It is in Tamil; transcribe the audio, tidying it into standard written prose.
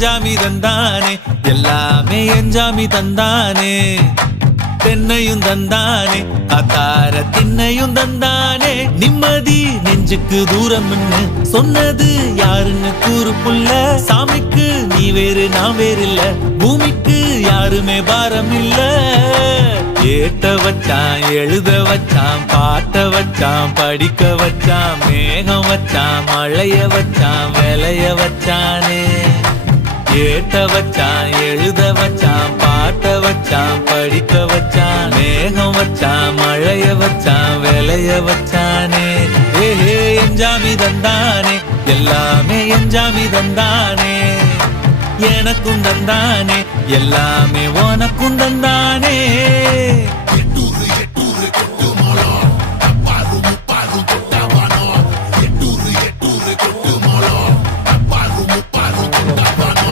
எஞ்சாமி தந்தானே எல்லாமே எஞ்சாமி தந்தானே தென்னையும் தந்தானே காத்தார திண்ணையும் தந்தானே நிம்மதி நெஞ்சுக்கு தூரம்னு சொன்னது யாருன்னு கூறு புள்ள சாமிக்கு நீ வேறு நான் வேறு இல்ல பூமிக்கு யாருமே பாரம் இல்ல ஏத்த வச்சான் எழுத வச்சான் பாட்ட வச்சான் படிக்க வச்சான் மேகம் வச்சான் மழைய வச்சான் விளைய வச்சானே ஏத்த வச்சான் எழுத வச்சான் பாட்ட வச்சான் படிக்க வச்சான் மேகம் வச்சான் மழைய வச்சான் விளைய வச்சானே ஏஹே எஞ்சாமி தந்தானே எல்லாமே எஞ்சாமி தந்தானே எனக்கும் தந்தானே எல்லாமே உனக்கும் தந்தானே